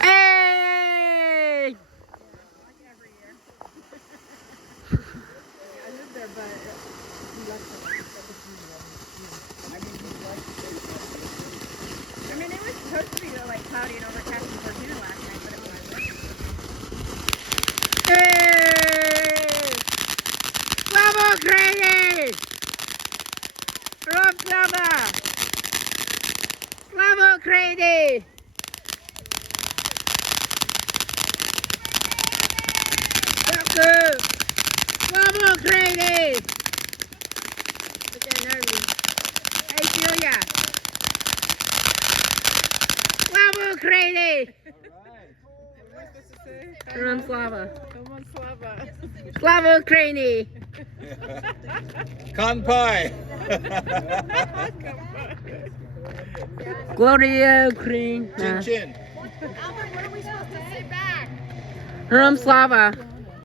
Hey! I mean, it was supposed to be like cloudy and overcast before dinner last night, but it wasn't. Hey! Bravo, Grady! Rob Slava! Bravo, Grady! Bravo, Grady! Look at nervy. Hey, Julia! Bravo, Grady! Ron Slava. Slava Ukraini. Kanpai. Gloria Ukraine. Chin chin. Albert, what are we supposed to say back? Ron Slava.